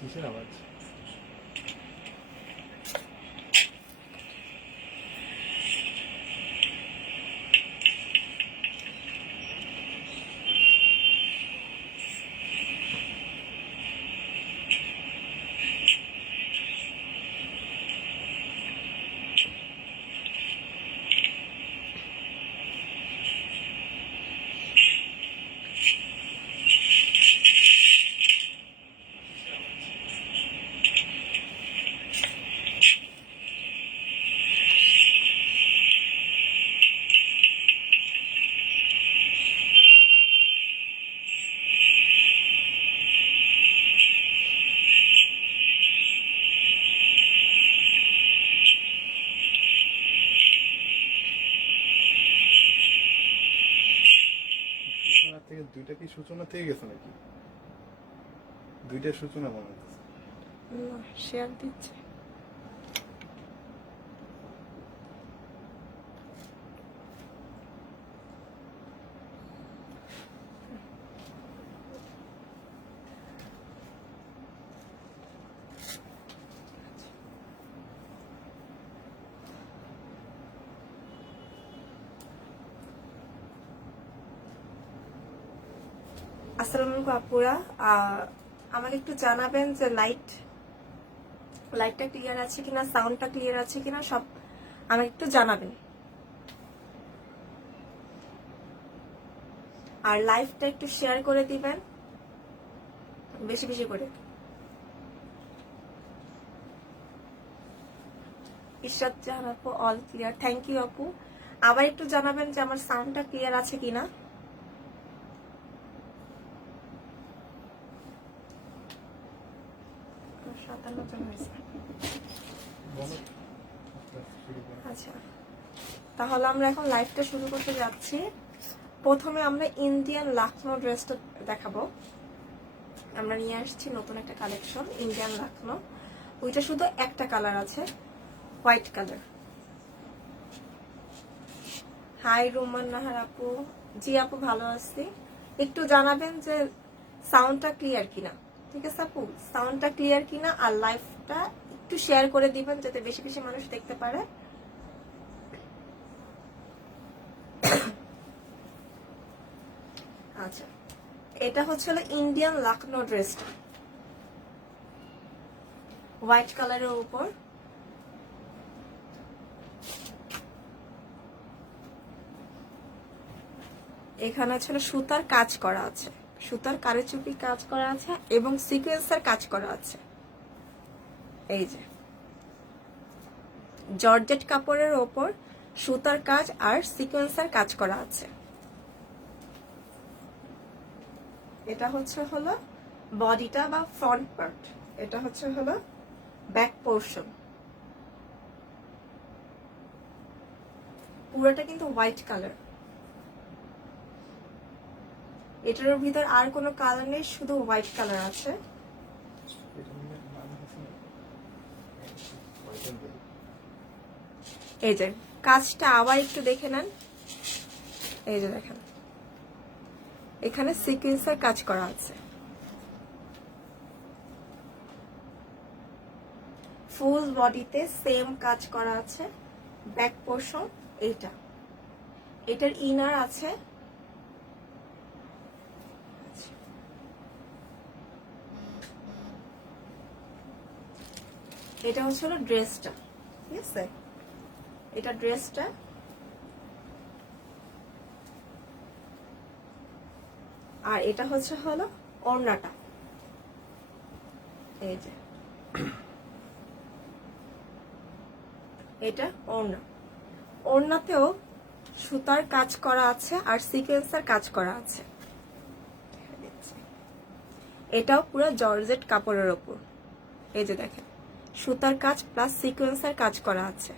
কিসের আওয়াজ? থেকে দুইটা কি সূচনা থেকে গেছে নাকি? দুইটা সূচনা মনে হচ্ছে। শেয়ার দিচ্ছে। আসসালামু আলাইকুম আপুরা, আমাকে একটু জানাবেন যে লাইটটা ক্লিয়ার আছে কিনা, সাউন্ডটা ক্লিয়ার আছে কিনা, সব আমাকে একটু জানাবেন। আর লাইভটা একটু শেয়ার করে দিবেন বেশি বেশি করে। ইশরাত জাহান আপু, অল ক্লিয়ার, থ্যাংক ইউ আপু। আবার একটু জানাবেন যে আমার সাউন্ডটা ক্লিয়ার আছে কিনা। আচ্ছা, তাহলে আমরা এখন লাইভটা শুরু করতে যাচ্ছি। প্রথমে আমরা ইন্ডিয়ান লাখনৌ ড্রেসটা দেখাবো। আমরা নিয়ে আসছি নতুন একটা কালেকশন, ইন্ডিয়ান লাখনৌ। ওইটা শুধু একটা কালার আছে, white colour. Hi Ruman Nahar আপু, জি আপু ভালো আছি। একটু জানাবেন যে সাউন্ডটা ক্লিয়ার কিনা, ঠিক আছে আপু? সাউন্ডটা ক্লিয়ার কিনা, আর লাইভটা একটু শেয়ার করে দিবেন যাতে বেশি বেশি মানুষ দেখতে পারে। আচ্ছা, এটা হচ্ছে ইন্ডিয়ান লাখনৌ ড্রেসটা, হোয়াইট কালারের উপর। এখানে ছিল সুতার কাজ করা আছে, সুতার কারুচুপি কাজ করা আছে এবং সিকোয়েন্সের কাজ করা আছে। এই যে জর্জেট কাপড়ের ওপর সুতার কাজ আর সিকোয়েন্সের কাজ করা আছে। এটা হচ্ছে হলো বডিটা বা ফ্রন্ট পার্ট, এটা হচ্ছে হলো ব্যাক পোর্শন। পুরোটা কিন্তু হোয়াইট কালার। এটার ভিতর আর কোনো কালার নেই, শুধু হোয়াইট কালার আছে। এই যে কাজটা আবার একটু দেখে নেন, এই যে দেখেন এখানে সিকোয়েন্সের কাজ করা আছে। ফুল বডিতে সেম কাজ করা আছে। ব্যাক পোর্শন এইটা, এটার ইনার আছে। এটা হচ্ছে ড্রেসটা, ঠিক আছে? এটা ড্রেসটা। আর এটা হচ্ছে হলো ওড়নাটা, এই যে এটা ওড়না। ওড়নাতেও সুতার কাজ করা আছে আর সিকোয়েন্সের কাজ করা আছে। এটাও পুরো জর্জেট কাপড়ের ওপর। এই যে দেখেন সুতার কাজ প্লাস সিকোয়েন্সের কাজ করা আছে।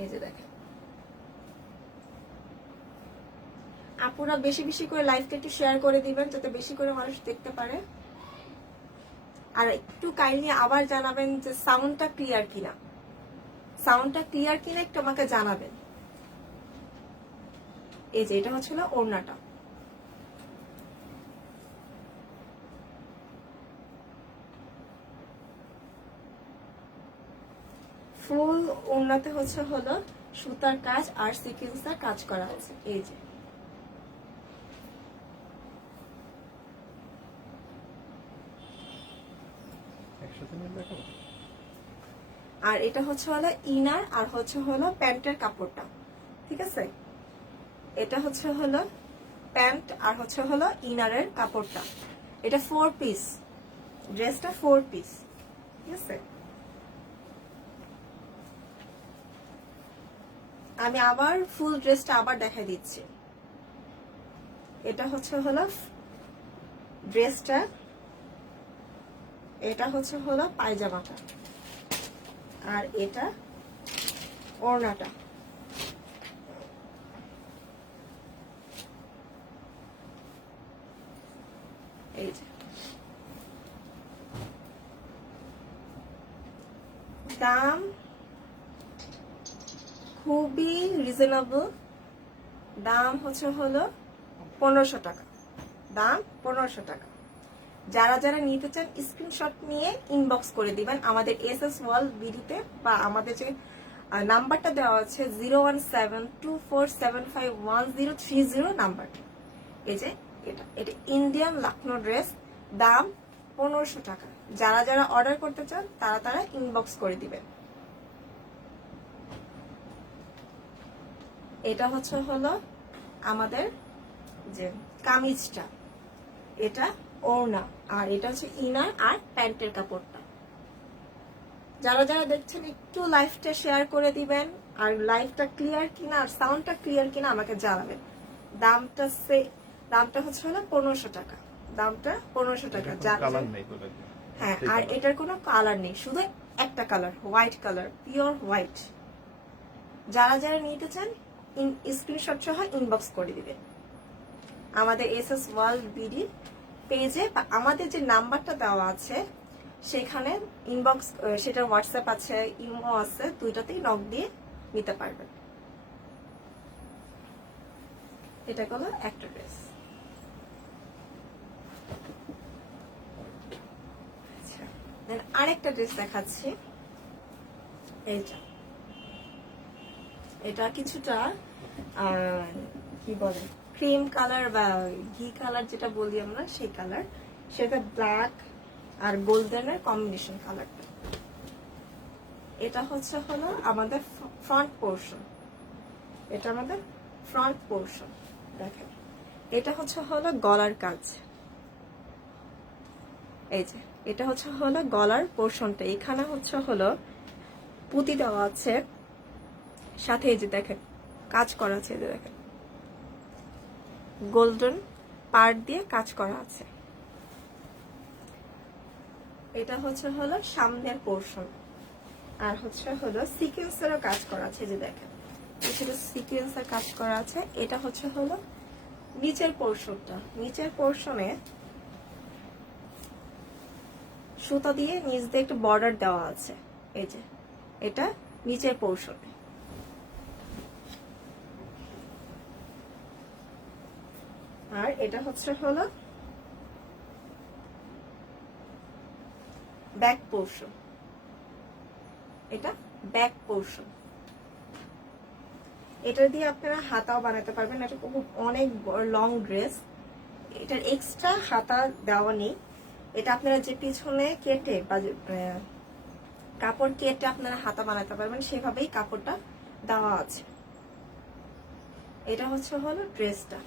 এই যে দেখেন আপুরা বেশি বেশি করে লাইভটা একটু শেয়ার করে দিবেন যাতে বেশি করে মানুষ দেখতে পারে। আর একটু কাইন্ডলি আবার জানাবেন যে সাউন্ডটা ক্লিয়ার কিনা, সাউন্ডটা ক্লিয়ার কিনা একটু আমাকে জানাবেন। এই যে এটা হচ্ছিল ওড়নাটা। ফুল ওড়নাতে হলো সুতার কাজ আর সিকোয়েন্সের কাজ করা আছে। এই যে একসাথে নিয়ে দেখাবো। আর এটা হলো ইনার আর হলো প্যান্টের কাপড়টা, ঠিক আছে? এটা হলো প্যান্ট আর হলো ইনারের কাপড়টা। এটা 4 পিস, ড্রেসটা 4 পিস, ঠিক আছে? আমি আবার ফুল ড্রেসটা আবার দেখাই দিচ্ছি। এটা হলো ড্রেসটা, এটা হলো পায়জামাটা, আর এটা ওড়নাটা। এই যে দাম খুবই রিজনেবল, দাম হলো 1500 টাকা, দাম 1500 টাকা। যারা যারা নিতে চান স্ক্রিনশট নিয়ে ইনবক্স করে দিবেন আমাদের এসএস ওয়াল বিডিতে, বা আমাদের যে নাম্বারটা দেওয়া আছে 017247511030 নাম্বার। এই যে এটা ইন্ডিয়ান লাখনৌ ড্রেস, দাম 1500 টাকা। যারা যারা অর্ডার করতে চান তারা ইনবক্স করে দিবেন। এটা হলো আমাদের যে কামিজটা, এটা ওড়না, আর এটা হচ্ছে ইনার আর প্যান্টের কাপড়টা। যারা যারা দেখছেন একটু লাইভটা শেয়ার করে দিবেন, আর লাইভটা ক্লিয়ার কিনা আর সাউন্ডটা ক্লিয়ার কিনা আমাকে জানাবেন। দামটা হলো 1500 টাকা, দামটা 1500 টাকা। হ্যাঁ, আর এটার কোনো কালার নেই, শুধু একটা colour, white colour, pure white. যারা যারা নিতে চান স্ক্রিনশট সহ ইনবক্স করে দিবেন আমাদের এসএস ওয়ার্ল্ড বিডি পেজে, বা আমাদের যে নাম্বারটা দেওয়া আছে সেখানে ইনবক্স, সেটা হোয়াটসঅ্যাপ আছে, ইমো আছে, দুইটাতেই নক দিয়ে নিতে পারবেন। এটা হলো একটা ড্রেস। আচ্ছা, আরেকটা ড্রেস দেখাচ্ছি। এটা কিছুটা কি বলে ক্রিম কালার বা ঘি কালার যেটা বলি আমরা, সেই কালার, সেটা ব্ল্যাক আর গোল্ডেনের কম্বিনেশন কালারটা। এটা হলো আমাদের ফ্রন্ট পোর্শন, এটা আমাদের ফ্রন্ট পোর্শন। দেখেন এটা হলো গলার কাজ। এই যে এটা হলো গলার পোর্শনটা। এখানে হলো পুঁতি দেওয়া আছে, সাথে এই যে দেখেন কাজ করা আছে, এই যে দেখেন গোল্ডেন পার্ট দিয়ে কাজ করা আছে। এটা হলো সামনের পোর্শন, আর হলো সিকোয়েন্সেরও কাজ করা আছে, যে দেখেন এখানে সিকোয়েন্সের কাজ করা আছে। এটা হলো নিচের পোর্শনটা, নিচের পোর্শনে সুতা দিয়ে নিচ দিয়ে একটা বর্ডার দেওয়া আছে। এই যে এটা নিচের পোর্শনে। আর এটা হলো ব্যাক পোর্শন, এটা ব্যাক পোর্শন। এটা দিয়ে আপনারা হাতাও বানাতে পারবেন। এটা খুব অনেক লং ড্রেস, এটার এক্সট্রা হাতা দেওয়া নেই। এটা আপনারা যে পিছনে কেটে বা কাপড় কেটে আপনারা হাতা বানাতে পারবেন, সেভাবেই কাপড়টা দেওয়া আছে। এটা হলো ড্রেসটা।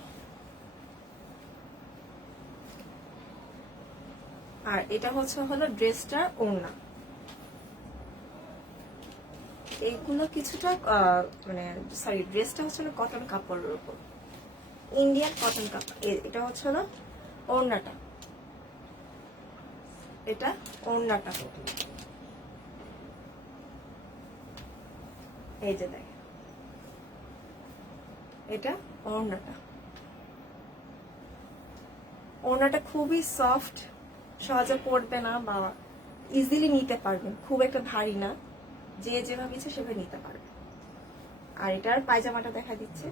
আর এটা হলো ড্রেসটার ওড়না। এইগুলো কিছুটা মানে সরি, ড্রেসটা হচ্ছে না কটন কাপড়ের উপর, ইন্ডিয়ান কটন কাপড়। এটা হচ্ছে হলো ওড়নাটা, এটা ওড়নাটা, এই যে দেখ, এটা ওড়নাটা। ওড়নাটা খুবই সফট, সহজে পড়বে না বা ইজিলি নিতে পারবেন, খুব একটা ভারী না, যে যেভাবে ইচ্ছে সেভাবে নিতে পারবে। আর এটার পায়জামাটা দেখা দিচ্ছে,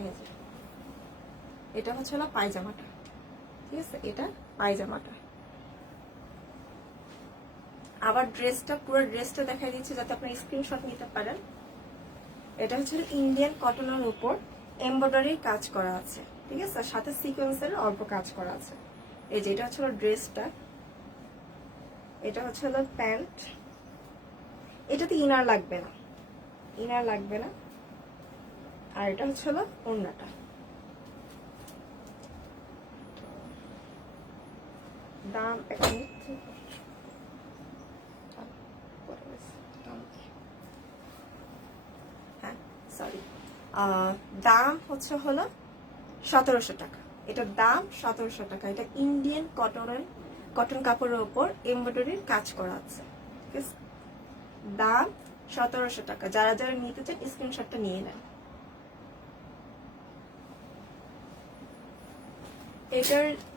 এই যে এটা হচ্ছে হলো পায়জামাটা, ঠিক আছে, এটা পায়জামাটা। আবার ড্রেসটা, পুরো ড্রেসটা দেখাই দিচ্ছে যাতে আপনারা স্ক্রিনশট নিতে পারেন। এটা হচ্ছে ইন্ডিয়ান কটনের উপর এমব্রয়ডারির কাজ করা আছে, ঠিক আছে, সাথে সিকোয়েন্সের অল্প কাজ করা আছে। এই যে এটা হচ্ছে ড্রেসটা, এটা হচ্ছে হলো প্যান্ট। এটাতে ইনার লাগবে না, ইনার লাগবে না। আর এটা হচ্ছে হলো ওড়নাটা। দাম হ্যাঁ সরি, দাম হচ্ছে হলো 1700 টাকা। এটার দাম 1700 টাকা। এটা ইন্ডিয়ান কটন কাপড়ের উপর এমব্রয়ডারির কাজ করা আছে, ঠিক আছে। দাম 1700 টাকা। যারা যারা নিতে চান স্ক্রিনশটটা নিয়ে নেন।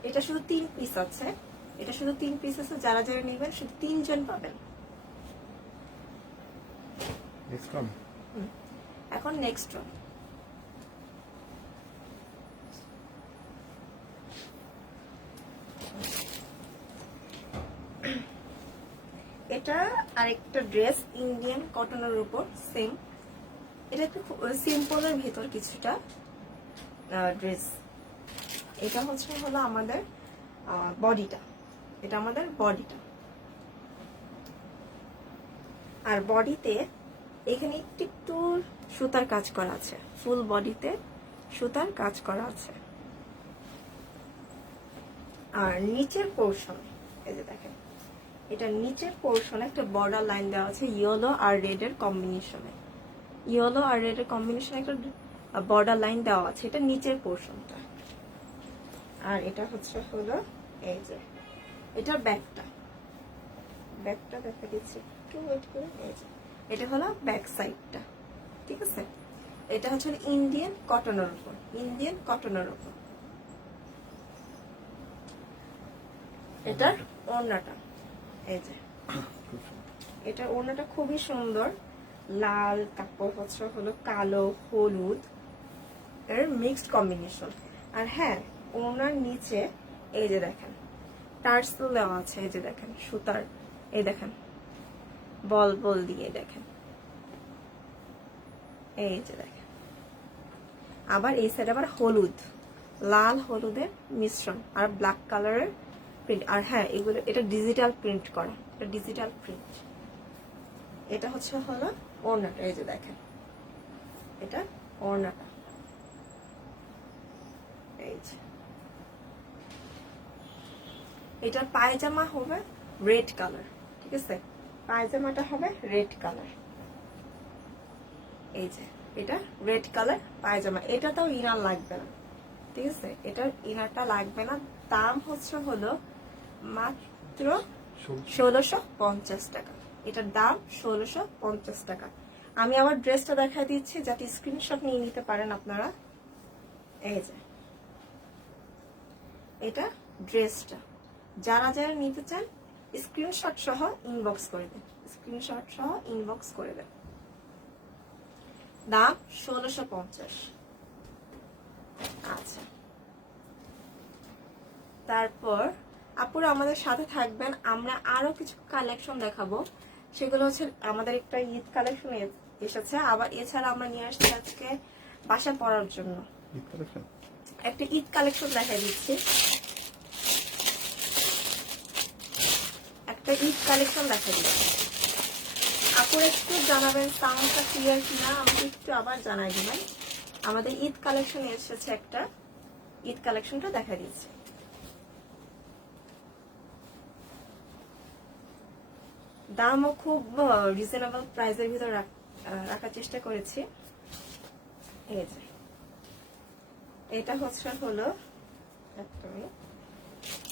এটা শুধু 3 পিস আছে, এটা শুধু 3 পিস আছে। যারা যারা নেবেন শুধু 3 জন পাবেন। এখন নেক্সট ওয়ান, এটা আরেকটা ড্রেস ইন্ডিয়ান কটনের উপর সেম। এটা একটু সিম্পলের ভিতর কিছুটা ড্রেস। এটা হচ্ছে হলো আমাদের বডিটা, এটা আমাদের বডিটা। আর বডিতে এখানে একটু একটু সুতার কাজ করা আছে, ফুল বডিতে সুতার কাজ করা আছে। আর নিচের পোর্শন, এই যে দেখেন, এটা নিচের পোর্শনে একটা বর্ডার লাইন দেওয়া আছে ইয়েলো আর রেড এর কম্বিনেশনে। ইয়েলো আর রেড এর কম্বিনেশনে একটা বর্ডার লাইন দেওয়া আছে, এটা নিচের পোর্শনটা। আর এটা হচ্ছে হলো এই যে এটার ব্যাকটা, ব্যাকটা দেখা দিচ্ছি একটু ওয়েট করে। এই যে এটা হলো ব্যাক সাইডটা, ঠিক আছে। এটা হচ্ছে ইন্ডিয়ান কটনের উপর, ইন্ডিয়ান কটনের উপর। এটার ওড়নাটা, এই যে এটা ওড়নাটা খুবই সুন্দর, লাল কাপড় হচ্ছে হলো কালো হলুদ এর মিক্সড কম্বিনেশন। আর হ্যাঁ, ওড়নার নিচে এই যে দেখেন টার্সেল দেওয়া আছে, এই যে দেখেন সুতার, এই দেখেন বল বল দিয়ে দেখেন, এই যে দেখেন। আবার এই সাইড আবার হলুদ, লাল হলুদের মিশ্রণ আর ব্ল্যাক কালারের প্রিন্ট। আর হ্যাঁ, এগুলো এটা ডিজিটাল প্রিন্ট করা, এটা ডিজিটাল প্রিন্ট। এটা হচ্ছে হলো ওড়নাটা, এই যে দেখেন এটা ওড়নাটা, এই যে। এটার পায়জামা হবে রেড কালার, ঠিক আছে, পায়জামাটা হবে রেড কালার। এই যে এটা রেড কালার পায়জামা। এটাতেও ইনার লাগবে না, ঠিক আছে, এটার ইনারটা লাগবে না। দাম হচ্ছে হলো মাত্র 1650 টাকা। এটার দাম 1650 টাকা। আমি আবার ড্রেসটা দেখা দিচ্ছি যাতে স্ক্রিনশট নিয়ে নিতে পারেন আপনারা। এই যে এটা ড্রেসটা, যারা যারা নিতে চান স্ক্রিনশট সহ ইনবক্স করে দেন, স্ক্রিনশট সহ ইনবক্স করে দেন। দাম 1650। আচ্ছা, তারপর আপুরা আমাদের সাথে থাকবেন, আমরা আরো কিছু কালেকশন দেখাবো। সেগুলো হচ্ছে আমাদের একটা ঈদ কালেকশন এসেছে, আবার এছাড়া আমরা নিয়ে আসছি আজকে বাসা পরার জন্য একটা ঈদ কালেকশন দেখা দিচ্ছি। একটা ঈদ কালেকশন দেখা দিচ্ছি। আপুরা একটু জানাবেন সাউন্ডটা ক্লিয়ার কিনা, আমাকে একটু আবার জানাই দিবেন। আমাদের ঈদ কালেকশন এসেছে একটা, ঈদ কালেকশনটা দেখা দিচ্ছি। দামও খুব রিজনেবল প্রাইসের ভিতর রাখার চেষ্টা করেছি। এই যে এটা হচ্ছে হলো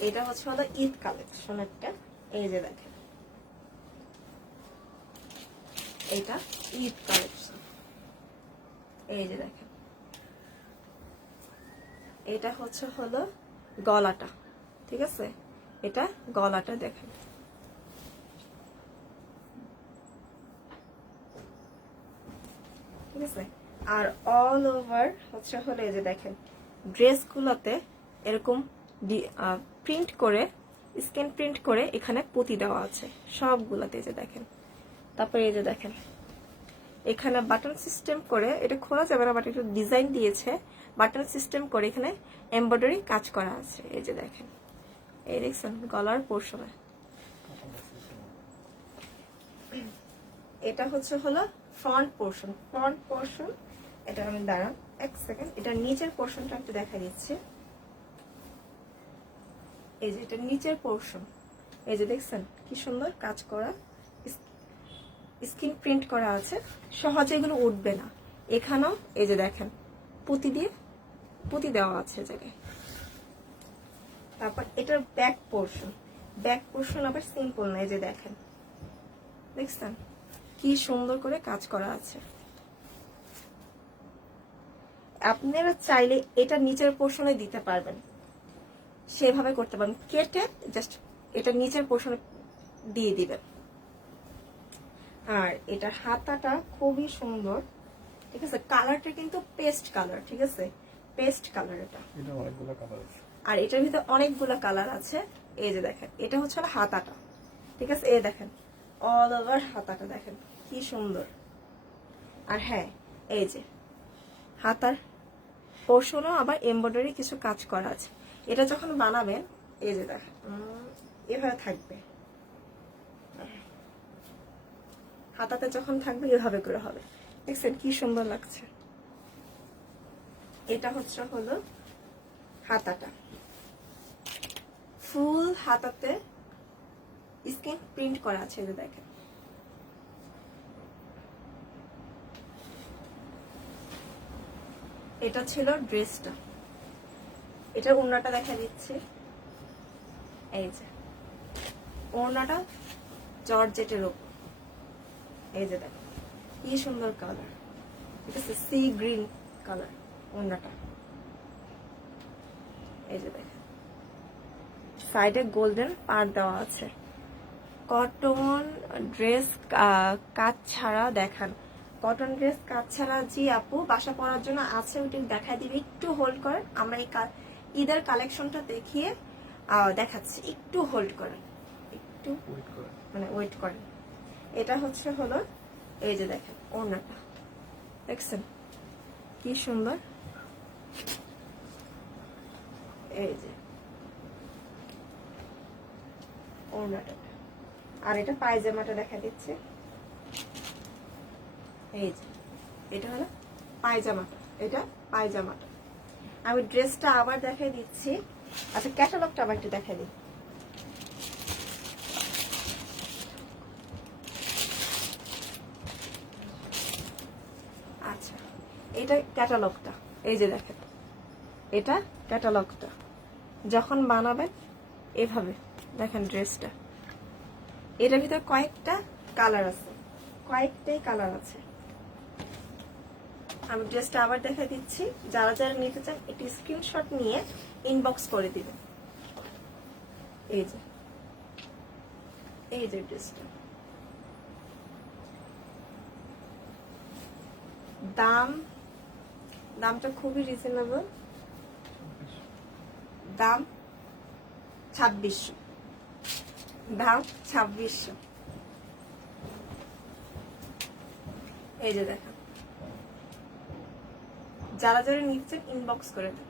এটা হচ্ছে হলো ঈদ কালেকশন একটা। এই যে দেখেন এটা ঈদ কালেকশন। এই যে দেখেন এটা হচ্ছে হলো গলাটা, ঠিক আছে, এটা গলাটা দেখেন। ঠিক আছে, আর অল ওভার হচ্ছে হলো এই যে দেখেন ড্রেসগুলোতে এরকম প্রিন্ট করে, স্ক্যান প্রিন্ট করে এখানে পুঁতি দেওয়া আছে সবগুলোতে। এই যে দেখেন, তারপরে এই যে দেখেন এখানে বাটন সিস্টেম করে, এটা খোলা যাবে না বাট একটু ডিজাইন দিয়েছে, বাটন সিস্টেম করে এখানে এমব্রয়ডারি কাজ করা আছে। এই যে দেখেন, এই দেখছেন গলার পোর্শনে। এটা হচ্ছে হলো ফ্রন্ট পোর্শন। এটা আমি দাঁড়ান এক সেকেন্ড, এটা নিচের পোর্শনটা একটু দেখা দিচ্ছে। এই যে এটা নিচের পোর্শন, এই যে দেখছেন কি সুন্দর কাজ করা, স্ক্রিন প্রিন্ট করা আছে, সহজে এগুলো উঠবে না। এখানেও এই যে দেখেন পুঁতি দেওয়া আছে জায়গায়। তারপর এটার ব্যাক পোর্শন আবার সিম্পল না, এই যে দেখেন, দেখছেন কি সুন্দর করে কাজ করা আছে। আপনারা চাইলে এটা নিচের পোর্শনে দিতে পারবেন, সেভাবে করতে পারেন, কেটে জাস্ট এটা নিচের পোর্শনে দিয়ে দিবেন। আর এটা হাতাটা খুবই সুন্দর, ঠিক আছে, কালারটা কিন্তু পেস্ট কালার, ঠিক আছে, পেস্ট কালার। এটা অনেকগুলো কালার আছে, আর এটার ভিতরে অনেকগুলো কালার আছে। এই যে দেখেন এটা হচ্ছে হাতাটা, ঠিক আছে, এই দেখেন অল ওভার হাতাটা দেখেন কি সুন্দর। আর হ্যাঁ এই যে হাতার পোর্শনও আবার এমব্রয়ডারি কিছু কাজ করা আছে। এটা যখন বানাবেন এই যে দেখেন এভাবে থাকবে, হাতাতে যখন থাকবে এভাবে করে হবে, দেখছেন কি সুন্দর লাগছে। এটা হচ্ছে হলো হাতাটা, ফুল হাতাতে স্ক্রিন প্রিন্ট করা আছে, এই যে দেখেন। এটা ছিল ড্রেসটা, এটা ওড়নাটা দেখা দিচ্ছে। এই যে ওড়নাটা জর্জেটের উপর, এই যে দেখেন কি সুন্দর কালার, ঠিক আছে, সি গ্রিন কালার ওড়নাটা। এই যে দেখেন সাইডে গোল্ডেন পার দেওয়া আছে। কটন ড্রেস কাজ ছাড়া দেখান, কটন ড্রেস কাজ ছাড়া জি আপু বাসা পরার জন্য আছে, ওইটা দেখা দিবে, একটু হোল্ড করেন, আমরা এই ঈদের কালেকশনটা দেখিয়ে দেখাচ্ছি, একটু হোল্ড করেন, একটু মানে ওয়েট করেন। এটা হচ্ছে হলো এই যে দেখেন ওড়নাটা, দেখছেন কি সুন্দর। এই যে ওড়নাটা, আর এটা পায়জামাটা দেখা দিচ্ছে। এই যে এটা হলো পায়জামাটা, এটা পায়জামাটা। আমি ড্রেসটা আবার দেখাই দিচ্ছি। আচ্ছা ক্যাটালগটা আবার একটু দেখাই দিই। আচ্ছা এটা ক্যাটালগটা, এই যে দেখেন এটা ক্যাটালগটা। যখন বানাবেন এভাবে দেখেন ড্রেসটা, এটার ভিতরে কয়েকটা কালার আছে, কয়েকটাই কালার আছে। আমি ড্রেসটা আবার দেখা দিচ্ছি, যারা যারা নিতে চান একটি স্ক্রিনশট নিয়ে ইনবক্স করে দিবেন। এই যে ড্রেসটা, দামটা খুবই রিজনেবল, দাম 2600, দাম 2600। এই যে দেখেন, যারা যারা নিচ্ছেন ইনবক্স করে দেন।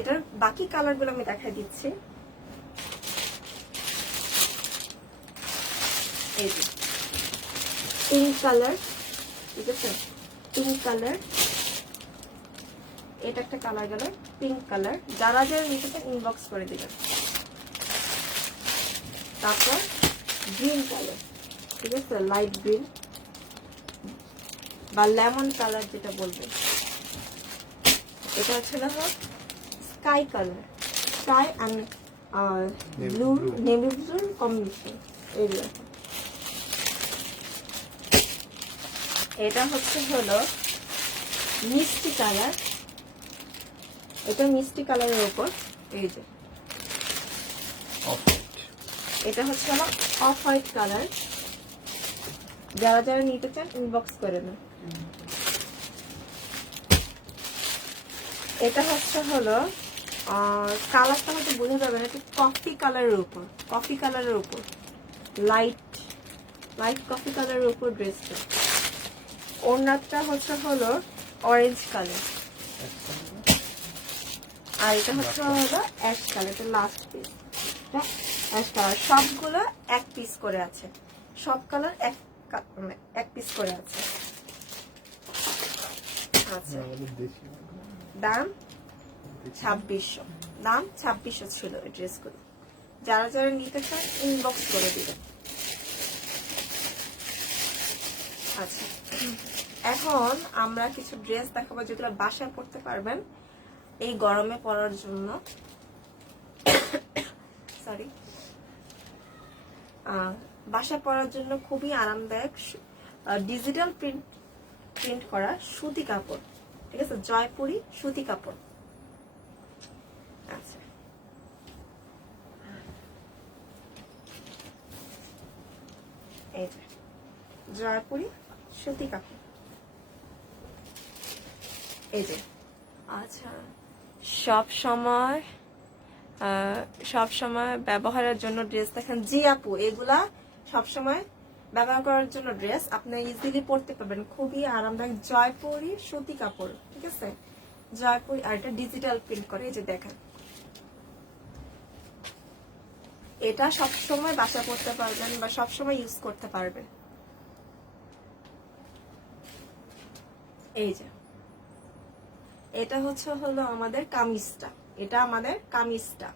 এটার বাকি কালার গুলো আমি দেখাই দিচ্ছি। এই যে পিঙ্ক কালার, ঠিক আছে, পিঙ্ক কালার, এটা একটা কালার গেল পিঙ্ক কালার। যারা যারা নিতে চান ইনবক্স করে দিবেন। তারপর গ্রিন কালার, ঠিক আছে, লাইট গ্রিন বা লেমন কালার যেটা বলবে। এটা হচ্ছে হলো sky colour, sky and blue, navy ব্লুর কম্বিনেশন। এইগুলো এটা হচ্ছে হলো মিষ্টি কালার, এটা মিষ্টি কালারের উপর এই যে এটা হচ্ছে আমার অফ হোয়াইট কালার। যারা যারা নিতে চান ইনবক্স করে নেন। এটা হচ্ছে হলো কালারটা হয়তো বোঝা যাবে না, একটু কফি কালারের উপর, কফি কালারের উপর, লাইট লাইট কফি কালারের উপর ড্রেসটা। ওড়নাটা হচ্ছে হলো অরেঞ্জ কালার, আর এটা হচ্ছে হলো অ্যাশ কালার। এটা লাস্ট পিস, অ্যাশ কালার। সবগুলো এক পিস করে আছে, সব কালার এক পিস করে আছে। আচ্ছা, দাম 2600, দাম 2600 ছিল এই ড্রেসগুলো। যারা যারা নিতে চান ইনবক্স করে দিবেন। আচ্ছা, এখন আমরা কিছু ড্রেস দেখাবো যেগুলো বাসায় পরতে পারবেন এই গরমে পরার জন্য। সরি, বাসায় পরার জন্য খুবই আরামদায়ক ডিজিটাল প্রিন্ট করা সুতি কাপড়, ঠিক আছে, জয়পুরি সুতি কাপড়। আচ্ছা, এই যে জয়পুরি সুতি কাপড়, এই যে। আচ্ছা, সব সময় ব্যবহারের জন্য ড্রেস দেখেন। জি আপু, এগুলা সব সময় ব্যবহার করার জন্য ড্রেস, আপনি ইজিলি পরতে পারবেন, খুবই আরামদায়ক জয়পুরি সুতি কাপড়, ঠিক আছে, জয়পুরি। আর এটা ডিজিটাল প্রিন্ট করে, এই যে দেখেন। এটা সব সময় বাসা পরতে পারবেন বা সব সময় ইউজ করতে পারবেন। এই যে এটা হচ্ছে হলো আমাদের কামিজটা, এটা আমাদের কামিজটা।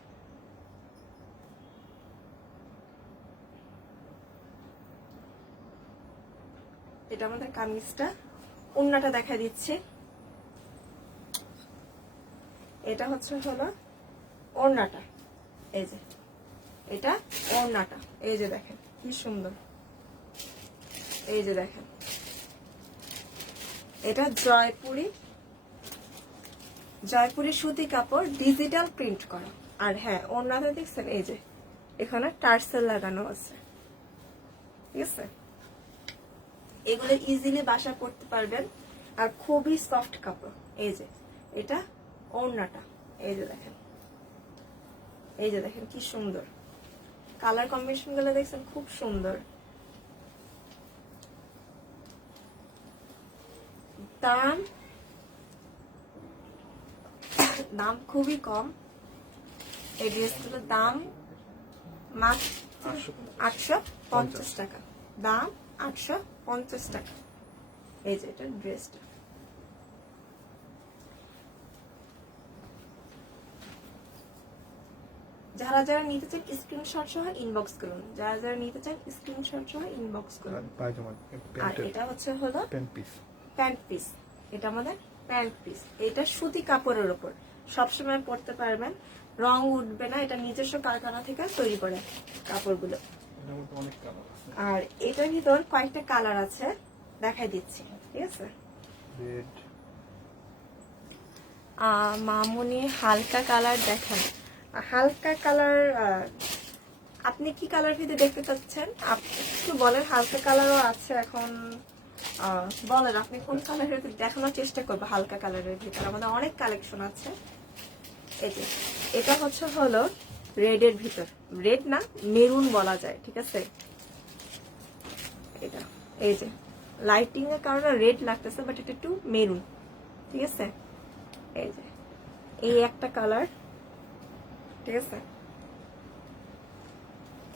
এটা আমাদের কামিজটা। ওড়নাটা দেখা দিচ্ছে, এটা হচ্ছে হলো ওড়নাটা, এই যে এটা ওড়নাটা, এই যে দেখেন কি সুন্দর, এই যে দেখেন। এটা জয়পুরি সুতি কাপড়, ডিজিটাল প্রিন্ট করা। আর হ্যাঁ, ওড়নাটা দেখছেন, এই যে এখানে টার্সেল লাগানো আছে, ঠিক আছে। এগুলো ইজিলি বাসায় পরতে পারবেন, আর খুবই সফট কাপড়। এই যে এটা ওড়নাটা, এই যে দেখেন, এই যে দেখেন কি সুন্দর কালার কম্বিনেশন গুলো দেখছেন, খুব সুন্দর। দাম খুবই কম। এই ড্রেসগুলোর দাম মাত্র 850 টাকা, দাম 850 টাকা। এই যে এটা ড্রেসটা। যারা যারা নিতে চান স্ক্রিনশট সহ ইনবক্স করুন, যারা যারা নিতে চান স্ক্রিনশট সহ ইনবক্স করুন। আর এটা হচ্ছে হলো প্যান্ট পিস, এটা আমাদের প্যান্ট পিস। এটা সুতি কাপড়ের উপর সবসময় পরতে পারবেন, রং উঠবে না, এটা নিজস্ব কারখানা থেকে তৈরি করে কাপড়গুলো। আর এটার ভিতর কয়েকটা কালার আছে, দেখাই দিচ্ছি, ঠিক আছে। মামুনি হালকা কালার দেখেন, হালকা কালার আপনি কি কালার ভিতরে দেখতে চাচ্ছেন একটু বলেন। হালকা কালারও আছে এখন, বলেন আপনি কোন কালারের দেখানোর চেষ্টা করবো। হালকা কালারের ভিতরে আমাদের অনেক কালেকশন আছে। এই যে এটা হচ্ছে হলো রেডের ভিতর, রেড না মেরুন বলা যায়, ঠিক আছে। এটা এই যে লাইটিং এর কারণে রেড লাগতেছে, বাট এটা একটু মেরুন, ঠিক আছে। এই যে এই একটা কালার, ঠিক আছে।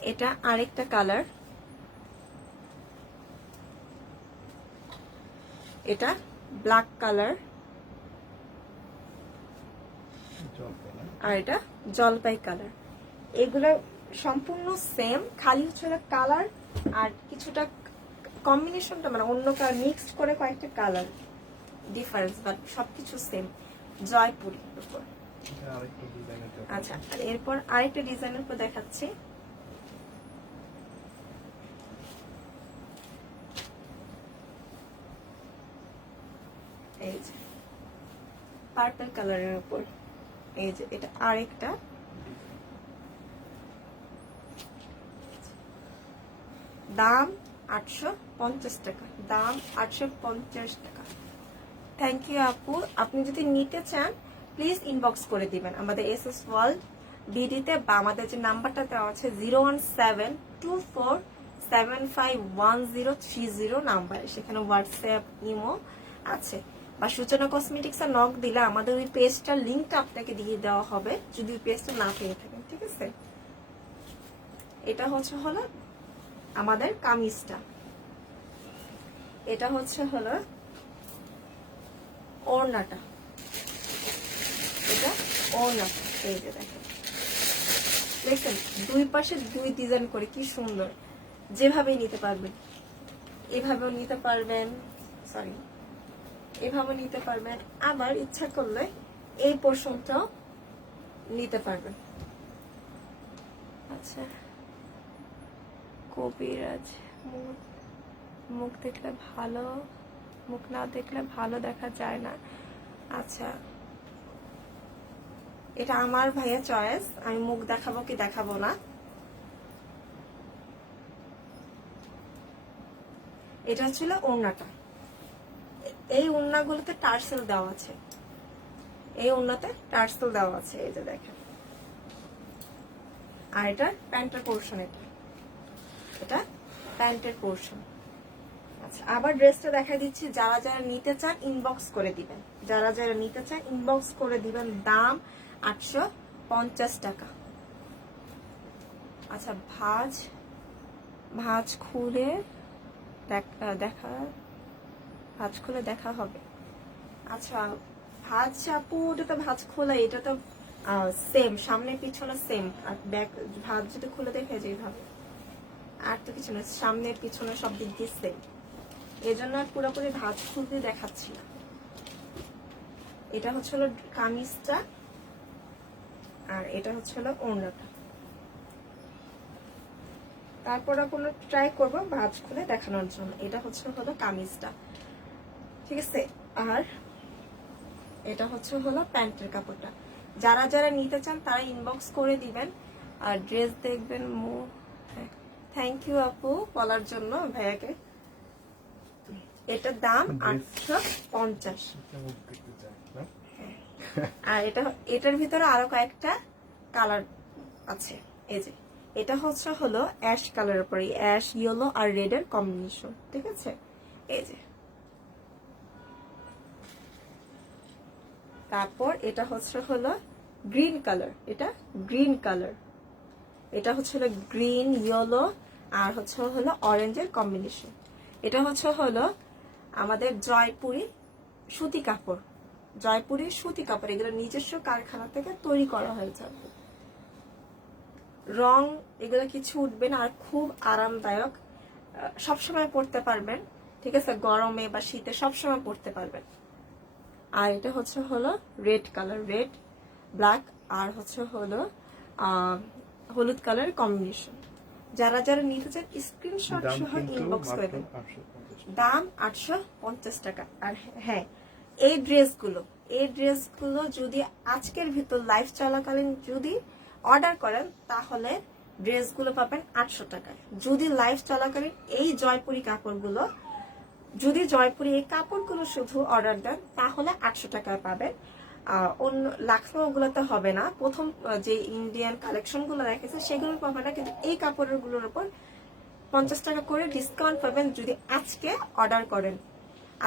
এটা আরেকটা কালার, এটা ব্ল্যাক কালার, আর এটা জলপাই কালার। এগুলো সম্পূর্ণ সেম, খালি হচ্ছে কালার আর কিছুটা কম্বিনেশনটা মানে অন্য কালার মিক্সড করে কয়েকটা কালার ডিফারেন্স, বাট সবকিছু সেম। জয়পুরি উপর। আরেকটা ডিজাইনের আচ্ছা, আর এরপর আরেকটা ডিজাইনের উপর দেখাচ্ছি। এই যে পার্পল কালারের উপর, এই যে এটা আরেকটা। দাম 850 টাকা, দাম 850 টাকা। থ্যাংক ইউ আপু। আপনি যদি নিতে চান প্লিজ ইনবক্স করে দিবেন আমাদের এসএস ওয়ার্ল্ড বিডিতে, বা আমাদের যে নাম্বারটা দেওয়া আছে 01724751030 নাম্বারে, সেখানে হোয়াটসঅ্যাপ ইমো আছে। বা সূচনা কসমেটিক্স এর নক দিলে আমাদের ওই পেজটার লিঙ্কটা আপনাকে দিয়ে দেওয়া হবে যদি ওই পেজটা না পেয়ে থাকেন, ঠিক আছে? এটা হলো আমাদের কামিজটা, এটা হলো ওড়নাটা, এটা ওড়নাটা। এই যে দেখেন, দেখছেন দুই পাশে দুই ডিজাইন করে, কি সুন্দর। যেভাবেই নিতে পারবেন, এভাবেও নিতে পারবেন, সরি এভাবে নিতে পারবেন, আবার ইচ্ছা করলে এই পোর্শনটাও নিতে পারবেন। আচ্ছা, কবিরাজ মুখ দেখলে ভালো, মুখ না দেখলে ভালো দেখা যায় না। আচ্ছা, এটা আমার ভাইয়া চয়েস, আমি মুখ দেখাবো কি দেখাবো না। এটা ছিল ওড়নাটা। এই ওড়নাগুলোতে টার্সেল দেওয়া আছে, এই ওড়নাতে টার্সেল দেওয়া আছে, এই যে দেখেন। আর এটা প্যান্টের পোর্শন, এটা প্যান্টের পোর্শন। আচ্ছা, আবার ড্রেসটা দেখা দিচ্ছি। যারা যারা নিতে চান ইনবক্স করে দিবেন, যারা যারা নিতে চান ইনবক্স করে দিবেন। দাম 850 টাকা। আচ্ছা, ভাঁজ খুলে দেখা হবে। আচ্ছা, ভাঁজ আপু, ওটা তো ভাঁজ খোলা, এটা তো সেম, সামনে পিছনে সেম। আর ব্যাক ভাঁজ যদি খুলে দেখে যেভাবে, আর তো কিছু না, সামনের পিছনে সব দিক দিয়ে সেম, এই জন্য আর পুরোপুরি ভাঁজ খুলতে দেখাচ্ছি না। এটা হলো কামিজটা, আর এটা হলো ওড়নাটা। তারপর কোনো ট্রাই করবো ভাঁজ খুলে দেখানোর জন্য। এটা হলো কামিজটা, ঠিক আছে? আর এটা হলো প্যান্টের কাপড়টা। যারা যারা নিতে চান তারা ইনবক্স করে দিবেন। আর ড্রেস দেখবেন। থ্যাংক ইউ আপু বলার জন্য ভাইয়াকে। এটার দাম 850। আর এটার ভিতরে আরো কয়েকটা কালার আছে। এই যে এটা হলো অ্যাশ কালারের উপরে, অ্যাশ, ইয়েলো আর রেড এর কম্বিনেশন, ঠিক আছে? এই যে তারপর এটা হলো গ্রিন কালার, এটা গ্রিন কালার, এটা হলো গ্রিন, ইয়েলো আর হলো অরেঞ্জের কম্বিনেশন। এটা হলো আমাদের জয়পুরি সুতি কাপড়, জয়পুরি সুতি কাপড়, এগুলো নিজস্ব কারখানা থেকে তৈরি করা হয়েছে। রং এগুলো কিছু উঠবে না, আর খুব আরামদায়ক, সবসময় পরতে পারবেন, ঠিক আছে? গরমে বা শীতে সবসময় পরতে পারবেন। আর এটা হলো রেড কালার, রেড ব্ল্যাক আর হলো হলুদ কালার কম্বিনেশন। যারা যারা নিতে চান স্ক্রিনশট সহ ইনবক্স করে দেন। দাম 850 টাকা। আর হ্যাঁ, এই ড্রেসগুলো যদি আজকের ভিতর লাইভ চলাকালীন যদি অর্ডার করেন তাহলে ড্রেসগুলো পাবেন 800 টাকায়। যদি লাইভ চলাকালীন এই জয়পুরি কাপড়গুলো, যদি জয়পুরি এই কাপড়গুলো শুধু অর্ডার দেন তাহলে 800 টাকায় পাবেন। অন্য লাখনৌ গুলোতে হবে না। প্রথম যে ইন্ডিয়ান কালেকশন গুলো রেখেছে সেগুলো পাবেন না, কিন্তু এই কাপড়ের গুলোর উপর 50 টাকা করে ডিসকাউন্ট পাবেন যদি আজকে অর্ডার করেন,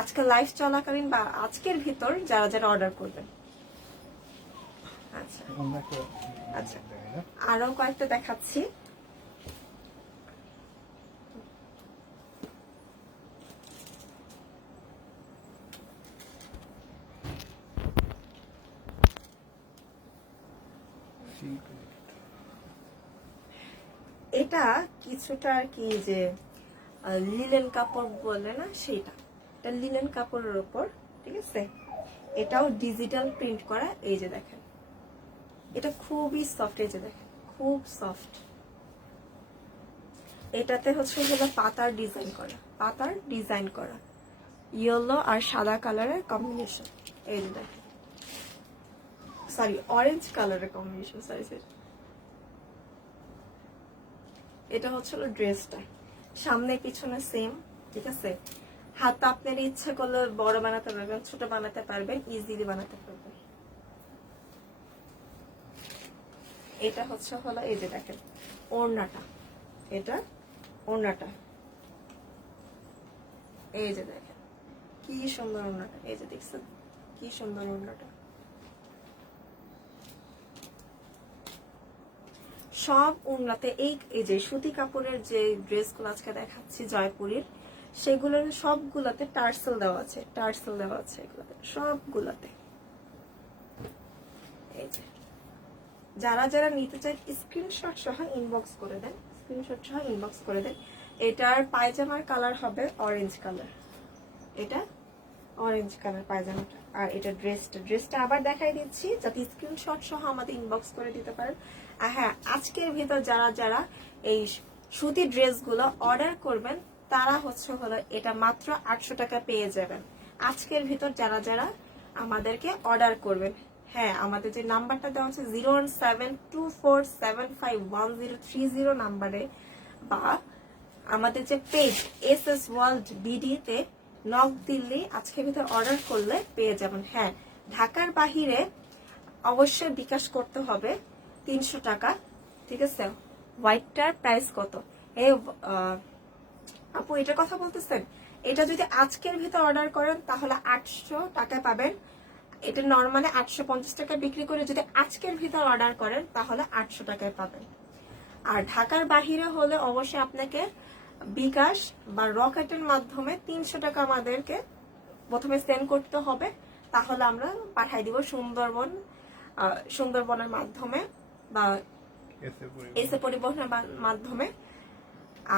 আজকে লাইভ চলাকালীন বা আজকের ভিতর যারা যারা অর্ডার করবেন। আচ্ছা আচ্ছা, আরো কয়েকটা দেখাচ্ছি। এটা কিছুটা আর কি যে লিলেন কাপড় বলে না, সেইটা এটা লিলেন কাপড়ের উপর, ঠিক আছে। এটাও ডিজিটাল প্রিন্ট করা, এই যে দেখেন এটা খুবই সফট, এই যে দেখেন খুব সফট। এটাতে হচ্ছে হলো পাতার ডিজাইন করা, ইয়েলো আর সাদা কালারের কম্বিনেশন, এই যে দেখেন, সরি অরেঞ্জ কালারের কম্বিনেশন, সরি। এটা হচ্ছে হলো ড্রেসটা, সামনে পিছনে সেম, ঠিক আছে। হাত আপনার ইচ্ছা করলে বড় বানাতে পারবেন, ছোট বানাতে পারবেন, ইজিলি বানাতে পারবেন। এটা হচ্ছে হলো এই যে দেখেন ওড়নাটা, এটা ওড়নাটা, এই যে দেখেন কি সুন্দর ওড়নাটা, এই যে দেখছেন কি সুন্দর ওড়নাটা। সব ওড়নাতে এই যে সুতি কাপড়ের যে ড্রেসগুলো আজকে দেখাচ্ছি জয়পুরের, সেগুলোর সবগুলাতে টার্সেল দেওয়া আছে, এগুলোতে সবগুলাতে। এই যে যারা যারা নিতে চায় স্ক্রিনশট সহ ইনবক্স করে দেন। এটার পায়জামার কালার হবে অরেঞ্জ কালার, এটা অরেঞ্জ কালার পায়জামাটা। আর এটা ড্রেসটা আবার দেখাই দিচ্ছি যাতে স্ক্রিনশট সহ আমাদের ইনবক্স করে দিতে পারেন। আর হ্যাঁ, আজকের ভিতর যারা যারা এই সুতি ড্রেসগুলো অর্ডার করবেন তারা হচ্ছে হলো এটা মাত্র 800 টাকা পেয়ে যাবেন। আজকের ভিতর যারা যারা আমাদেরকে অর্ডার করবেন, হ্যাঁ আমাদের যে নাম্বারটা দেওয়া আছে 01724751030 নাম্বারে, বা আমাদের যে পেজ SS ওয়ার্ল্ড BD তে নক দিল্লি আজকের ভিতর অর্ডার করলে পেয়ে যাবেন। হ্যাঁ, ঢাকার বাহিরে অবশ্যই বিকাশ করতে হবে 300 টাকা, ঠিক আছে। হোয়াইটটার প্রাইস কত? এই আপু এটার কথা বলতেছেন, এটা যদি আজকের ভিতর অর্ডার করেন তাহলে 800 টাকায় পাবেন। এটা নর্মালি 850 টাকা বিক্রি করে, যদি আজকের ভিতর অর্ডার করেন তাহলে 800 টাকায় পাবেন। আর ঢাকার বাহিরে হলে অবশ্যই আপনাকে বিকাশ বা রকেটের মাধ্যমে 300 টাকা আমাদেরকে প্রথমে সেন্ড করতে হবে, তাহলে আমরা পাঠাই দিব সুন্দরবনের মাধ্যমে বা এসে পরিবহনের মাধ্যমে।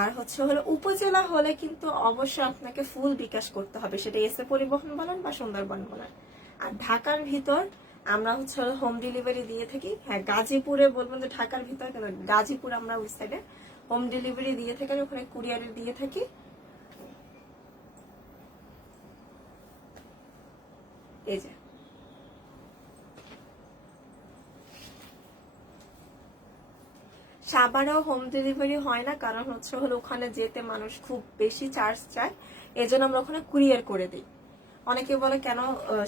আর হচ্ছে হলো উপজেলা হলে কিন্তু অবশ্যই আপনাকে ফুল বিকাশ করতে হবে, সেটা এসে পরিবহন বলেন বা সুন্দরবন বলেন। আর ঢাকার ভিতর আমরা হচ্ছে হোম ডেলিভারি দিয়ে থাকি। হ্যাঁ, গাজীপুরে বলবেন যে ঢাকার ভিতর কেন, গাজীপুর আমরা ওই সাইডে হোম ডেলিভারি দিয়ে থাকি, ওখানে কুরিয়ারে দিয়ে থাকি। এই যে সাভারেও হোম ডেলিভারি হয় না, কারণ হচ্ছে হলো ওখানে যেতে মানুষ খুব বেশি চার্জ চায়, এজন্য আমরা ওখানে কুরিয়ার করে দিই। অনেকে বলে কেন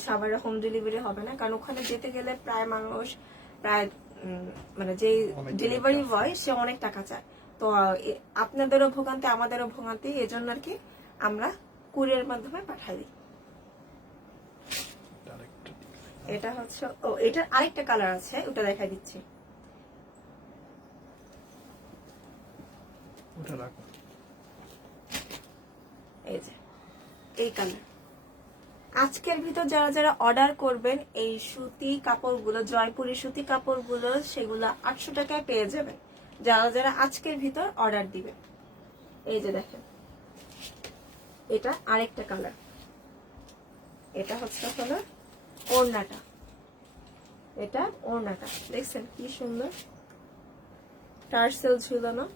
সাভারে হোম ডেলিভারি হবে না, কারণ ওখানে যেতে গেলে প্রায় মানুষ মানে যে ডেলিভারি বয় সে অনেক টাকা চায়। তো আপনাদেরও ভোগান্তি আমাদেরও ভোগান্তি, এজন্য আর কি আমরা কুরিয়ার মাধ্যমে পাঠাই দিই। এটা হচ্ছে এটার আরেকটা কালার আছে, ওটা দেখাই দিচ্ছি। এই যে এই কালার, আজকের ভিতর যারা যারা অর্ডার করবেন এই সুতি কাপড়গুলো, জয়পুরি সুতি কাপড়গুলো, সেগুলো 800 টাকায় পেয়ে যাবেন যারা যারা আজকের ভিতর অর্ডার দিবেন। এই যে দেখেন এটা আরেকটা কালার, এটা হচ্ছে হলো ওড়নাটা, এটা ওড়নাটা দেখছেন কি সুন্দর টার্সেল ঝুলানো।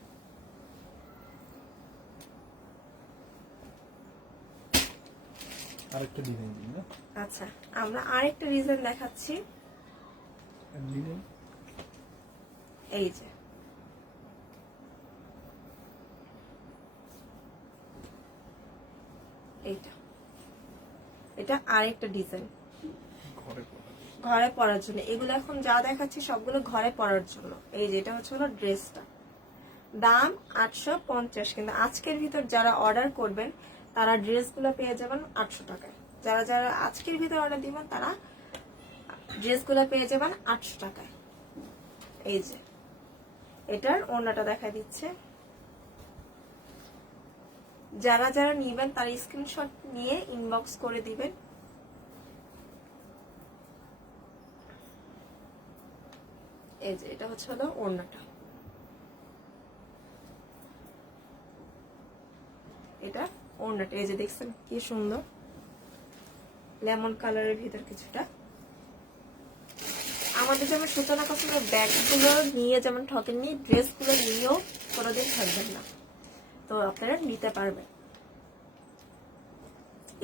আরেকটা ডিজাইন দিন না। আচ্ছা, আমরা আরেকটা ডিজাইন দেখাচ্ছি। এই যে এইটা, এটা আরেকটা ডিজাইন ঘরে পরার জন্য। এগুলো এখন যা দেখাচ্ছি সবগুলো ঘরে পরার জন্য। এই যে এটা হচ্ছে হলো ড্রেসটা, দাম 850, কিন্তু আজকের ভিতর যারা অর্ডার করবেন তারা ড্রেসগুলো পেয়ে যাবেন 800 টাকায়। যারা যারা আজকের ভিতর অর্ডার দিবেন তারা ড্রেসগুলো পেয়ে যাবেন 800 টাকায়। এই যে এটার ওড়নাটা দেখা দিচ্ছে, যারা যারা নিবেন তারা স্ক্রিনশট নিয়ে ইনবক্স করে দিবেন। এই যে এটা হচ্ছে হলো ওড়নাটা। এটা ওড়নাটা, এই যে দেখছেন কি সুন্দর লেমন কালারের ভিতর কিছুটা। আমাদের যেমন সূচনা কাপড়ের ব্যাগগুলো নিয়ে যেমন ঠকেননি, ড্রেসগুলো নিয়েও কোনোদিন থাকবেন না, তো আপনারা নিতে পারবেন।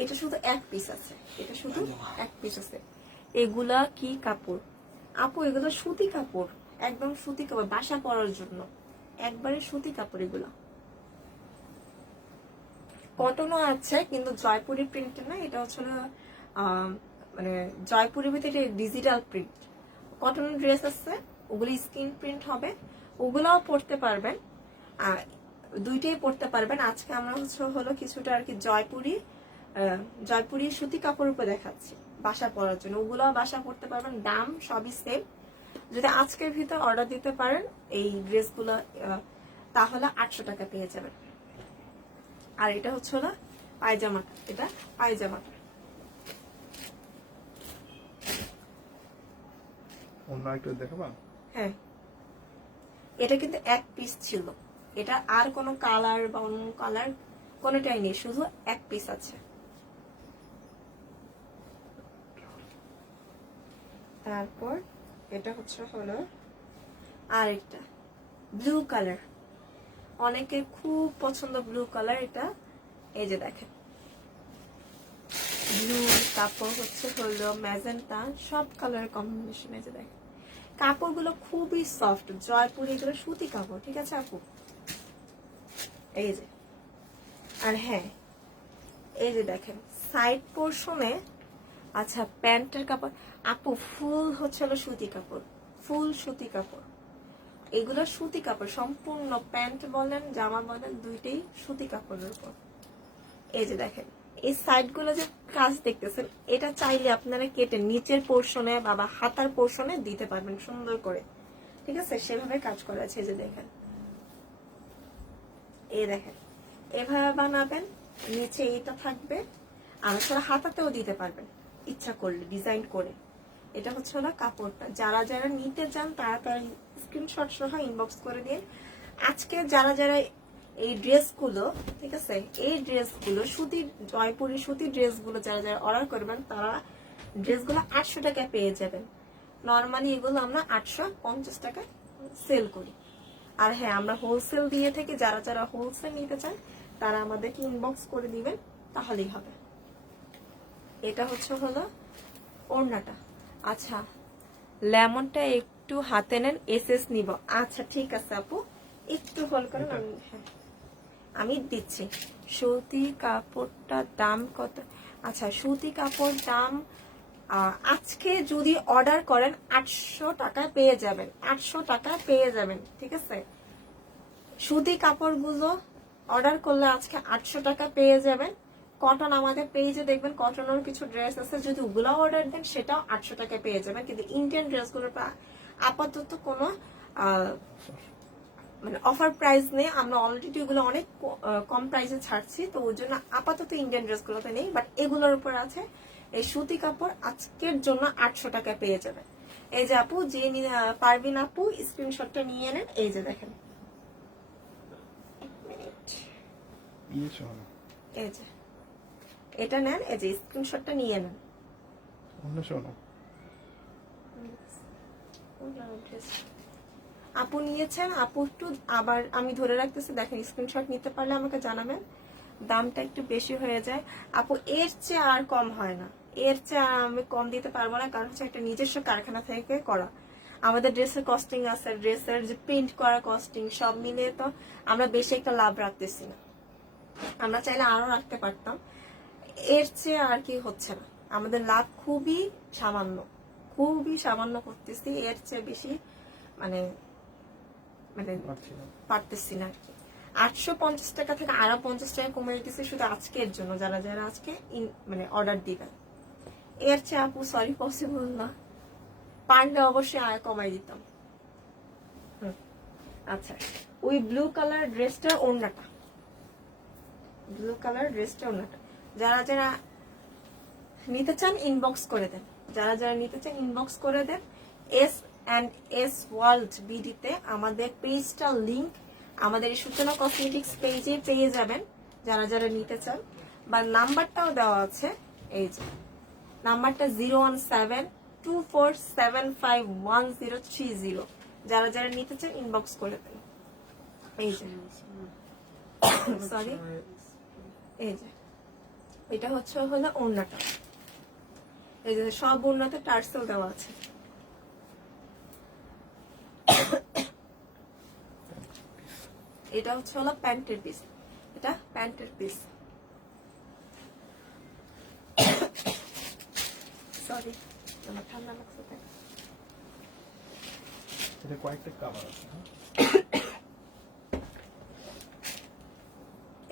এটা শুধু এক পিস আছে, এটা শুধু এক পিস আছে। এগুলা কি কাপড় আপু? এগুলো সুতি কাপড়, একদম সুতি কাপড়, বাসা পরার জন্য একবারে সুতি কাপড়। এগুলো কটনও আছে কিন্তু জয়পুরি প্রিন্টের না, এটা হচ্ছে মানে জয়পুরের ভিতরে ডিজিটাল প্রিন্ট। কটনের ড্রেস আছে, ওগুলি স্ক্রিন প্রিন্ট হবে, ওগুলাও পরতে পারবেন, আর দুইটাই পরতে পারবেন। আজকে আমরা হলো কিছুটা আর কি জয়পুরি সুতি কাপড়ের উপর দেখাচ্ছি বাসা পরার জন্য, ওগুলাও বাসা পরতে পারবেন। দাম সবই সেম। যদি আজকের ভিতর অর্ডার দিতে পারেন এই ড্রেসগুলো, তাহলে 800 টাকা পেয়ে যাবেন। আর এটা হচ্ছে না পায়জামাটা, এটা পায়জামাটা। অন্য একটা দেখাবা? হ্যাঁ, এটা কিন্তু এক পিস ছিল, এটা আর কোনো কালার বা অন্য কালার কোনোটাই নেই, শুধু এক পিস আছে। তারপর এটা হচ্ছে হলো আরেকটা ব্লু কালার, অনেকের খুব পছন্দ ব্লু কালার। এটা এই যে দেখেন ব্লু, তারপর হচ্ছে হলো ম্যাজেন্টা, সব কালারের কম্বিনেশন। এই যে দেখেন কাপড়গুলো খুবই সফট, জয়পুরি, এগুলো সুতি কাপড়, ঠিক আছে আপু? এই যে, আর হ্যাঁ এই যে দেখেন সাইড পোর্শনে, আচ্ছা প্যান্টের কাপড় আপু ফুল হচ্ছে হলো সুতি কাপড়, ফুল সুতি কাপড়। এগুলো সুতি কাপড় সম্পূর্ণ, প্যান্ট বলেন জামা বলেন দুইটাই সুতি কাপড়ের উপর। এই যে দেখেন এই সাইড গুলো যে কাজ দেখতেছেন, এটা চাইলে আপনারা কেটে নিচের পোর্শনে বা হাতার পোর্শনে দিতে পারবেন সুন্দর করে, ঠিক আছে? সেভাবে কাজ করা আছে। এই যে দেখেন, এই দেখেন এভাবে বানাবেন, নিচে এইটা থাকবে, আর আসলে হাতাতেও দিতে পারবেন ইচ্ছা করলে ডিজাইন করে। এটা হচ্ছে হলো কাপড়টা। যারা যারা নিতে চান তাড়াতাড়ি স্ক্রিনশট সহ ইনবক্স করে দিন। আজকে যারা যারা এই ড্রেসগুলো, ঠিক আছে, এই ড্রেসগুলো সুতির জয়পুরি সুতির ড্রেসগুলো যারা যারা অর্ডার করবেন, তারা ড্রেসগুলো 800 টাকায় পেয়ে যাবেন। নর্মালি এগুলো আমরা 850 টাকায় সেল করি। আর হ্যাঁ, আমরা হোলসেল দিয়ে থাকি, যারা যারা হোলসেল নিতে চান তারা আমাদেরকে ইনবক্স করে দিবেন, তাহলেই হবে। এটা হচ্ছে হলো ওড়নাটা। আচ্ছা লেমনটা একটু হাতে নেন, এসএস নিব। আচ্ছা ঠিক আছে আপু, একটু হোল্ড করেন, আমি হ্যাঁ আমি দিচ্ছি। সুতি কাপড়টার দাম কত? আচ্ছা সুতি কাপড় দাম আজকে যদি অর্ডার করেন 800 টাকায় পেয়ে যাবেন, 800 টাকায় পেয়ে যাবেন, ঠিক আছে? সুতি কাপড়গুলো অর্ডার করলে আজকে 800 টাকা পেয়ে যাবেন। কটন আমাদের পেজে দেখবেন কটনের কিছু ড্রেস আছে, যদি ওগুলো অর্ডার দেন সেটাও 800 টাকায় পেয়ে যাবেন। কিন্তু ইন্ডিয়ান ড্রেসগুলোর আপাতত কোনো মানে অফার প্রাইস নেই, আমরা অলরেডি ওগুলো অনেক কম প্রাইসে ছাড়ছি, তো ওই জন্য আপাতত ইন্ডিয়ান ড্রেসগুলোতে নেই। বাট এগুলোর উপর আছে। এই সুতি কাপড় আজকের জন্য 800 টাকায় পেয়ে যাবেন। এই যে আপু, যে পারবিন আপু স্ক্রিনশটটা নিয়ে নেন। এই যে দেখেন, এই যে এটা নেন, এই যে স্ক্রিনশটটা নিয়ে নেন। আপু নিয়েছেন, আপু একটু আবার আমি ধরে রাখতেছি, দেখেন স্ক্রিনশট নিতে পারলে আমাকে জানাবেন। দামটা একটু বেশি হয়ে যায় আপু, এর চেয়ে আর কম হয় না, এর চেয়ে আর আমি কম দিতে পারবো না, কারণ হচ্ছে একটা নিজস্ব কারখানা থেকে করা। আমাদের ড্রেসের কস্টিং আছে, ড্রেসের যে প্রিন্ট করা কস্টিং সব মিলিয়ে তো আমরা বেশি একটা লাভ রাখতেছি না। আমরা চাইলে আরো রাখতে পারতাম, এর চেয়ে আর কি হচ্ছে না। আমাদের লাভ খুবই সামান্য, খুবই সামান্য করতেছি, এর চেয়ে বেশি মানে মানে পারতেছি না আর কি। 850 টাকা থেকে আরো 50 টাকা কমে দিতেছি শুধু আজকের জন্য, যারা যারা আজকে মানে অর্ডার দিবেন। এর চেয়ে আপু সরি পসিবল না, পারলে অবশ্যই আয় কমাই দিতাম। আচ্ছা ওই ব্লু কালার ড্রেসটা ওড়নাটা, ব্লু কালার ড্রেসটা ওড়নাটা, যারা যারা নিতে চান ইনবক্স করে দেন, যারা যারা নিতে চান ইনবক্স করে দেন। S&S ওয়ার্ল্ড বিডিতে আমাদের পেজটার লিংক আমাদের সূচনা কসমেটিক্স পেজে পেয়ে যাবেন। যারা যারা নিতে চান, বা নাম্বারটাও দেওয়া আছে, এই যে নাম্বারটা 01724751030। যারা যারা নিতে চান ইনবক্স করে দেন। এই যে সরি, এই যে এটা হলো ওড়নাটা। এই যে সব ওড়নাতে টার্সেল দেওয়া আছে। এটা হলো প্যান্টের পিস, এটা প্যান্টের পিস। সরি, আমার ঠান্ডা লাগছে তাই। এটা কয়েকটা কালার আছে, হ্যাঁ?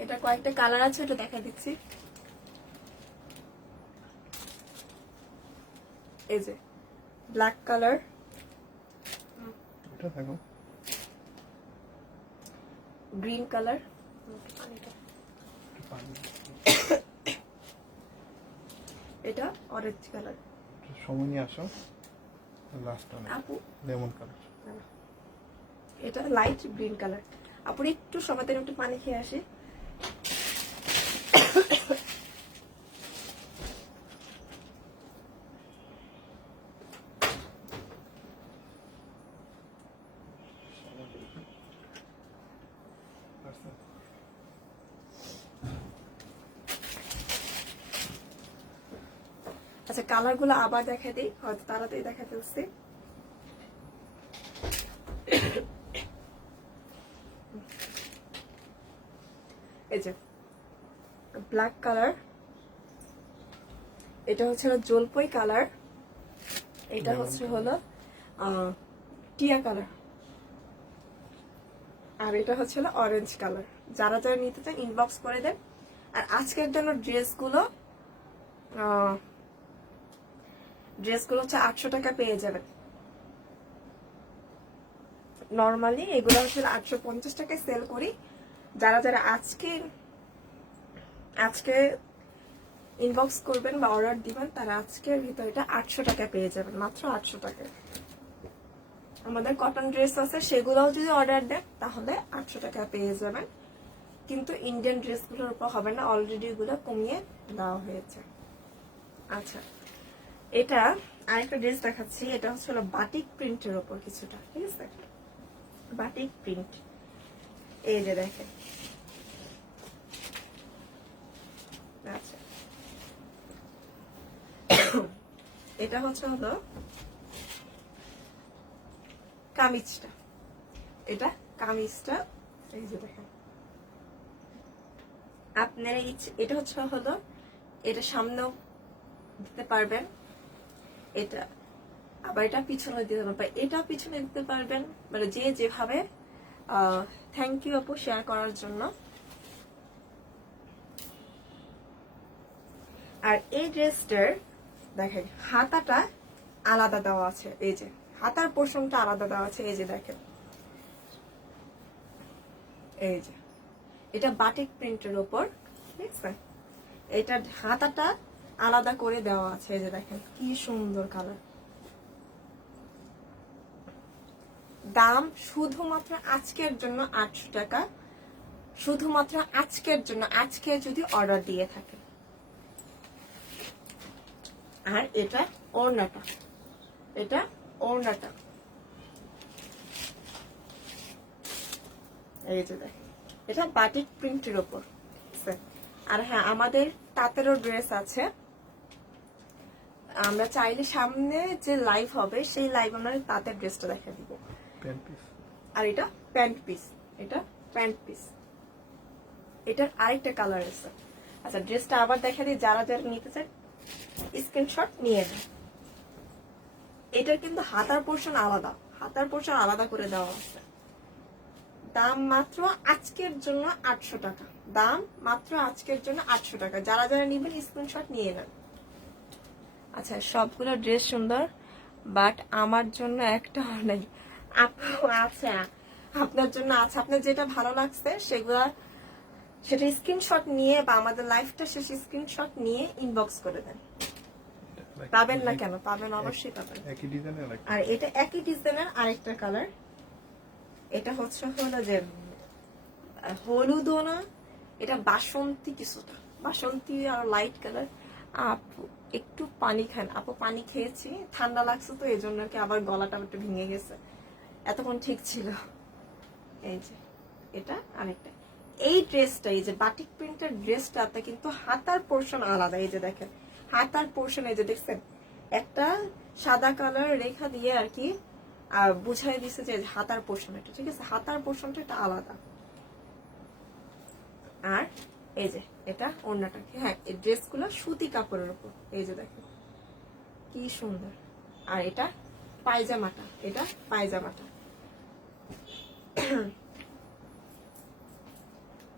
এটা কয়েকটা কালার আছে, এটা দেখা দিচ্ছি। এই যে ব্ল্যাক কালার, এটা দেখো, গ্রিন কালার, এটা অরেঞ্জ কালার। সময় নিয়ে আসো, লাস্ট আপু লেমন কালার। এটা লাইট গ্রিন কালার। আপু একটু সবাই একটু পানি খেয়ে আসি। আচ্ছা, কালার গুলো আবার দেখা দিই, হয়তো তাড়াতাড়ি দেখা ফেলছি। এই যে ব্ল্যাক কালার, এটা হলো জলপাই কালার, এটা হলো টিয়া কালার, আর এটা হলো অরেঞ্জ কালার। যারা যারা নিতে চান ইনবক্স করে দেন। আর আজকের জন্য ড্রেসগুলো 800 টাকা পেয়ে যাবেন। নর্মালি এগুলো 850 টাকায় সেল করি। যারা যারা আজকে ইনবক্স করবেন বা অর্ডার দিবেন, তারা আজকের ভিতরে এটা 800 টাকা পেয়ে যাবেন, মাত্র 800 টাকায়। আমাদের কটন ড্রেস আছে, সেগুলোও যদি অর্ডার দেন তাহলে 800 টাকা পেয়ে যাবেন। কিন্তু ইন্ডিয়ান ড্রেসগুলোর উপর হবে না, অলরেডি এগুলো কমিয়ে দেওয়া হয়েছে। আচ্ছা, এটা আরেকটা ড্রেস দেখাচ্ছি। এটা হলো বাটিক প্রিন্টের উপর কিছুটা, ঠিক আছে? বাটিক প্রিন্ট, এই যে দেখেন। আচ্ছা, এটা হলো কামিজটা, এটা কামিজটা, এই যে দেখেন। আপনারা এটা হলো এটা সামনেও দিতে পারবেন, এটা আবার এটা পিছনে দিতে পারবেন, এটা পিছনে দিতে পারবেন, মানে যে যেভাবে। থ্যাংক ইউ আপু শেয়ার করার জন্য। আর এই ড্রেসটার দেখেন হাতাটা আলাদা দেওয়া আছে, এই যে হাতার পোর্শনটা আলাদা দেওয়া আছে, এই যে দেখেন। এই যে এটা বাটিক প্রিন্টের উপর, ঠিক আছে? এটা হাতাটা আলাদা করে দেওয়া আছে, এই যে দেখেন কি সুন্দর কালার। দাম শুধুমাত্র আজকের জন্য 800 টাকা, শুধুমাত্র আজকের জন্য, আজকে যদি অর্ডার দিয়ে থাকে। আর এটা ওড়নাটা, এটা ওড়নাটা, এই যে দেখেন এটা বাটিক প্রিন্টের উপর। আর হ্যাঁ, আমাদের তাঁতেরও ড্রেস আছে। আমরা চাইলে সামনে যে লাইভ হবে সেই লাইভ আমরা তাঁতের ড্রেসটা দেখা দিব। আর এটা প্যান্ট পিস, এটা প্যান্ট পিস। এটার আরেকটা কালার আছে। আচ্ছা, ড্রেসটা আবার দেখা দিই, যারা যারা নিতে চান স্ক্রিনশট নিয়ে নেন। এটার কিন্তু হাতার পোর্শন আলাদা, হাতার পোর্শন আলাদা করে দেওয়া আছে। দাম মাত্র আজকের জন্য 800 টাকা, দাম মাত্র আজকের জন্য 800 টাকা। যারা যারা নিবেন স্ক্রিনশট নিয়ে নেন। আচ্ছা, সবগুলো ড্রেস সুন্দর, বাট আমার জন্য একটাও নেই। আচ্ছা, আপনার জন্য আছে, আপনার যেটা ভালো লাগছে সেটা স্ক্রিনশট নিয়ে বা আমাদের লাইভটা শেষ স্ক্রিনশট নিয়ে ইনবক্স করে দেন। পাবেন না কেন? পাবেন, অবশ্যই পাবেন। আর এটা একই ডিজাইনের আরেকটা কালার। এটা হলো যে হলুদও না, এটা বাসন্তী কিছুটা, বাসন্তী আর লাইট কালার। আপু একটু পানি খান। আপু পানি খেয়েছি, ঠান্ডা লাগছে তো এই জন্য কি আবার গলাটা একটু ভেঙে গেছে, এতক্ষণ ঠিক ছিল। এই যে এটা আরেকটা, এই ড্রেসটা, এই যে বাটিক প্রিন্টের ড্রেসটাতে কিন্তু হাতার পোর্শন আলাদা। এই যে দেখেন হাতার পোর্শন, এই যে দেখছেন একটা সাদা কালার রেখা দিয়ে আর কি বুঝাই দিছে যে হাতার পোর্শন এটা, ঠিক আছে, হাতার পোর্শনটা এটা আলাদা। আর এই যে এটা ওড়নাটা, হ্যাঁ এই ড্রেসগুলো সুতি কাপড়ের উপর, এই যে দেখেন কি সুন্দর। আর এটা পায়জামাটা, এটা পায়জামাটা।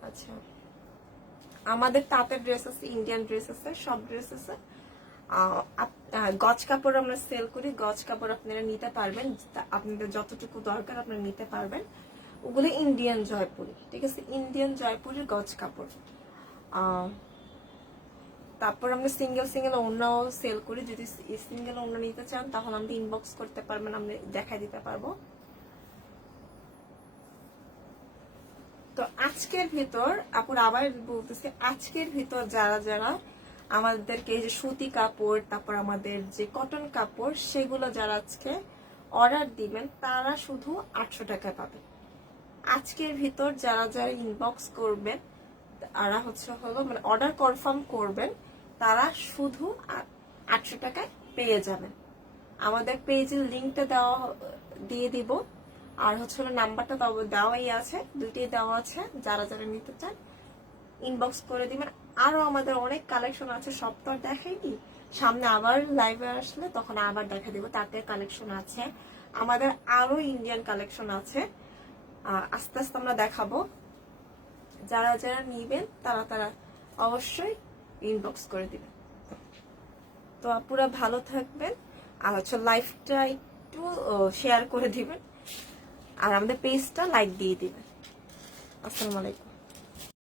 আচ্ছা, আমাদের তাঁতের ড্রেস আছে, ইন্ডিয়ান ড্রেস আছে, সব ড্রেস আছে। গজ কাপড় আমরা সেল করি, গজ কাপড় আপনারা নিতে পারবেন, আপনাদের যতটুকু দরকার আপনারা নিতে পারবেন। ওগুলো ইন্ডিয়ান জয়পুরি, ঠিক আছে, ইন্ডিয়ান জয়পুরের গজ কাপড়। তারপর আমরা সিঙ্গেল সিঙ্গেল ওড়নাও সেল করি। যদি সিঙ্গেল ওড়না নিতে চান তাহলে আমরা ইনবক্স করতে পারবেন, আমরা দেখাই দিতে পারবো। তো আজকের ভিতর আপুর আবার বলতেছি, আজকের ভিতর যারা যারা আমাদেরকে এই যে সুতি কাপড়, তারপর আমাদের যে কটন কাপড়, সেগুলো যারা আজকে অর্ডার দিবেন তারা শুধু 800 টাকায় পাবেন। আজকের ভিতর যারা যারা ইনবক্স করবেন তারা হলো মানে অর্ডার কনফার্ম করবেন, তারা শুধু 800 টাকায় পেয়ে যাবেন। আমাদের পেজের লিঙ্কটা দিয়ে দিব, আর হলো নাম্বারটা দেওয়াই আছে, দুইটাই দেওয়া আছে। যারা যারা নিতে চান ইনবক্স করে দিবেন। আরো আমাদের অনেক কালেকশন আছে, সব তো আর দেখাইনি, সামনে আবার লাইভে আসলে তখন আবার দেখা দিব। তাঁতের কালেকশন আছে আমাদের, আরো ইন্ডিয়ান কালেকশন আছে, আস্তে আস্তে আমরা দেখাবো। যারা যারা নিবেন তারা তারা অবশ্যই ইনবক্স করে দিবেন। তো পুরো ভালো থাকবেন, আর লাইভটা একটু শেয়ার করে দিবেন, আর আমাদের পেজটা লাইক দিয়ে দিবেন। আসসালামু আলাইকুম।